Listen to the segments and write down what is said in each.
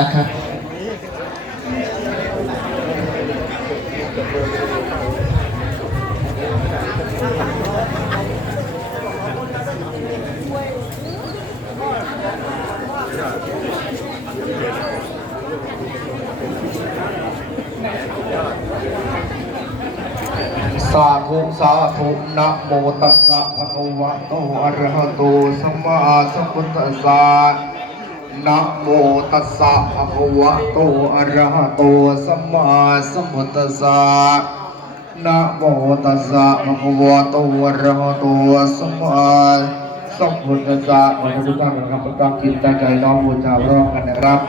นะครับสาธุสาธุนะโมตัสสะภะคะวะโตอะระหะโตสัมมาสัมพุทธัสสะ นะโมตัสสะภะคะวะโตอะระหะโตสัมมาสัมพุทธัสสะนะโมตัสสะภะคะวะโตอะระหะโตสัมมาสัมพุทธัสสะขอให้ทุกท่านนะครับตั้งจิตใจน้อมบูชาพร้อมกันนะครับ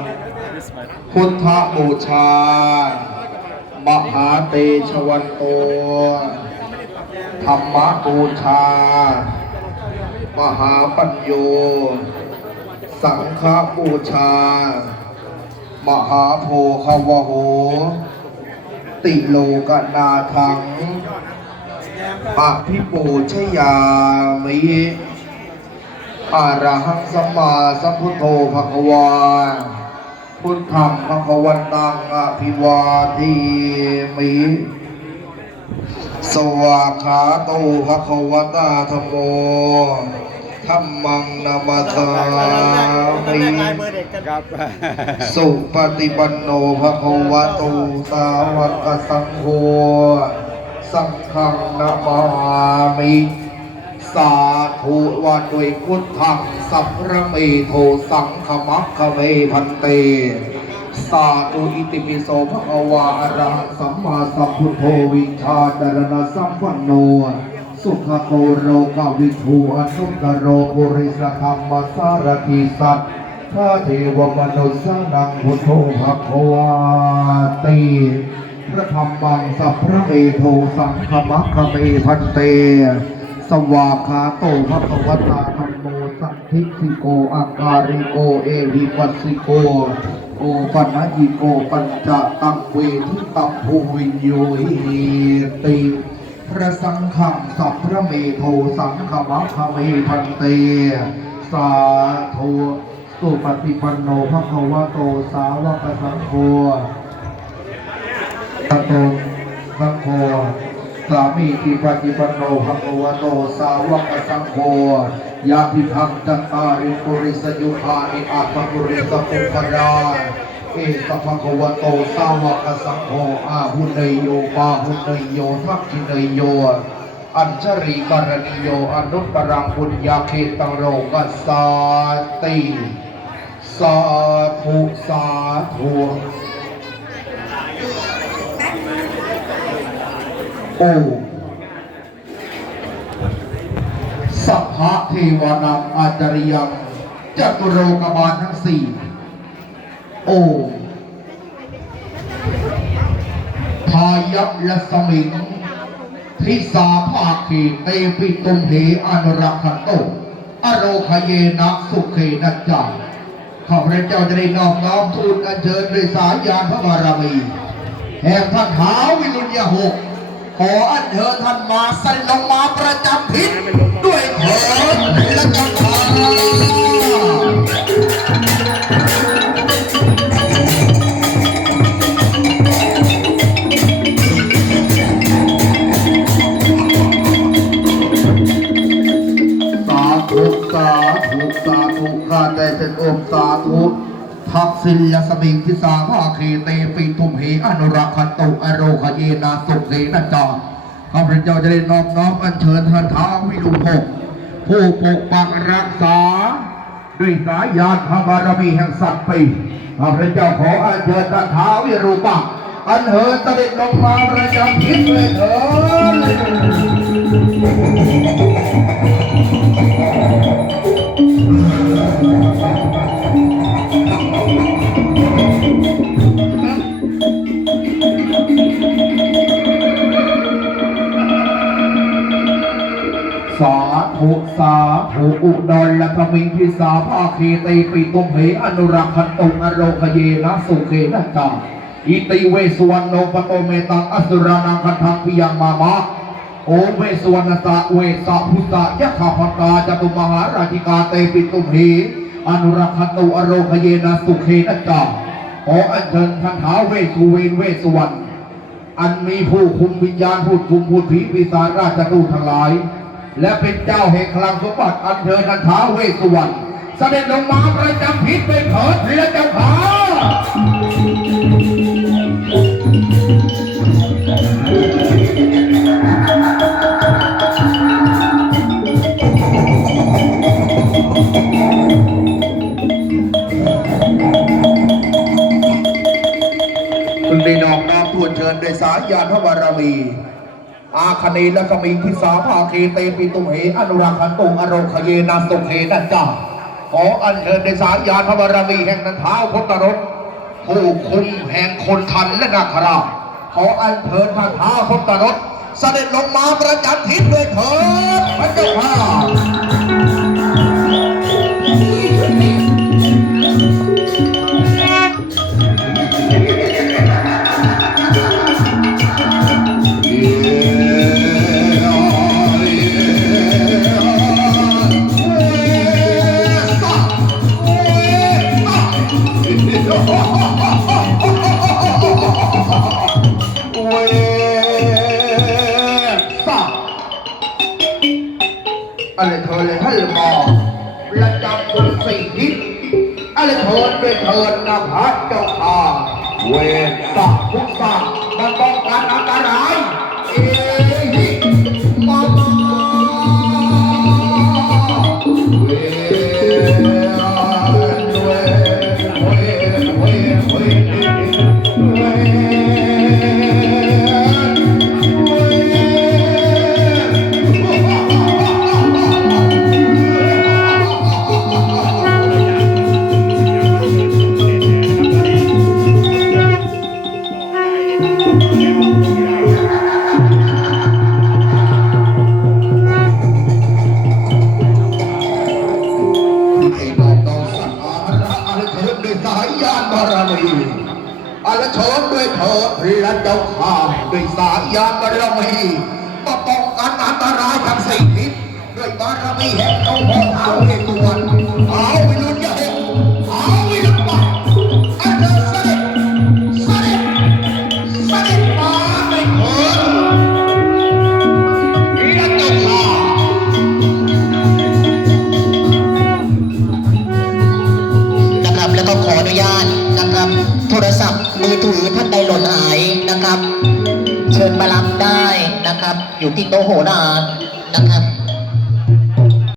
พุทธบูชามหาเตชะวันโตธรรมบูชามหาปัญโย สังฆบูชา มหาโพควโห ติโลกนาทังอภิปูชยามิอาระหังสัมมาสัมพุทโธภควา พุทธังภควันตังอภิวาทีมิ สวากขาโตภะควตาธโม ธัมมังนามาสามิครับสุปฏิปันโนภะคะวะโตสาวกสังโฆสังฆังนามามิสาธุว่าด้วยพุทธังสัพพะเมโทสังขมัคคะเมพันเต สาธุอิติปิโสภะคะวาอะรหังสัมมาสัมพุทโธวิชาจารณสัมปันโน สุขโกโรกวิทูอนุตตโรปุริสธรรมสารทิสัตถ้าเทวมนุษย์สนังพุทโธภควาติพระธรรมังสัพพะเมโทสังขมัคคะเมพันเต สวากาโตภะควตาธัมโมสันทิสิโกอาการิโกเอหิปัสสิโกโอปัญญิโกปัญจตังเวทิตัมภูวิโยหิติ พระสังฆังสัพพระเมโทสังฆมัคคเมพันเต สาธุสุปฏิปันโนภะควะโตสาวกสังโฆตะโตสังโฆสามีทิปฏิปันโนภะควะโตสาวกสังโฆยาพิทังจัตตาริปุริสยุทานิอาภปุริสปุปดา เอสภะคะวะโตสาวกสังโฆอาหุเนยโยปาหุเนยโยทักขิเนยโย อัญชริกรณิโยอนุตตรังบุญญาเขตังโรกัสสาติสาธุสาธุโอสัพพะเทวานังอาจาริยังจัตุโรกบาลทั้งสี่ อ้พายัพและสมิงทิสาภาคีเตปิตุมเหอนุรักขันโตอโรคเยนะสุเขนัจจาข้าพระเจ้าจะได้นอบน้อมทูลอัญเชิญด้วยสายยานพระบารมี แห่งท่านท้าววิรุณยหก ขออัญเชิญท่านมาสันลงมาประจำพิษด้วยเถิดและกันทา เป็นองค์สาธุทักษิณยสมิงทิสาภาคีเตปิทุมเหอนุรักขันตุอโรคเยนาสุเสนจาข้าพเจ้าจะได้น้อมน้อมอัญเชิญท่านท้าวิรุณหกผู้ปกปักรักษา ด้วยสายญาณพระบารมีแห่งสัตว์ปีข้าพเจ้าขออัญเชิญท่านท้าวิรุปักอันเหินเสด็จลงมาประจำทิศเลยเถิด สาธุอุดรและกมิงพิสาภาคีตีปีตุมเหอนุรักขันตุงอโรคเยนะสุเขนะจาอิติเวสวรรณโนปโตเมตังอสุรานังคันทังปิยังมามะโอเวสวรรณสะเวสะพุสะยะถาปตาจตุมหาราชิกาเตปิตุมเหอนุรักขันตุอโรคเยนะสุเขนะจาขออัญเชิญท่านท้าวเวสุเวนเวสุวรรณอันมีผู้คุมวิญญาณพูดคุมพูดผีปีศาจราชทูทั้งหลาย และเป็นเจ้าแห่งคลังสมบัติอันเชิญท่านท้าเวสสุวรรณเสด็จลงมาประจำพิษเป็นเถิดเรียเจ้าขาคุณได้นอกน้ำทวนเชิญโดยสายยานพระบารมี อาคเนและกมีทิสาภาเคเตปิตุเหอนุราคันตุงอโรคเยนาสุเขนันจ้าขออัญเชิญในสายยานพระบารมีแห่งนันท้าวพตรสผู้คุมแห่งคนทันและนาคราขออัญเชิญท่านท้าวพตรสเสด็จลงมาประจันทิศด้วยเถิดพระเจ้าข้า ไม่คิดอะไรเธอด้วยเถิดนะพระเจ้าค่ะเวทสักทุกสักมันป้องกันอันตรายเอ้ยมามาเวทเวท อะไรเถิดด้วยเถิดพระเจ้าข้าด้วยสายยานบารมีมาป้องกันอันตรายทั้งสี่ทิศด้วยบารมีแห่งองค์พ่อท้า ถือท่านใดหล่นหายนะครับ เชิญมารับได้นะครับ อยู่ที่โต๊ะโหรานะครับ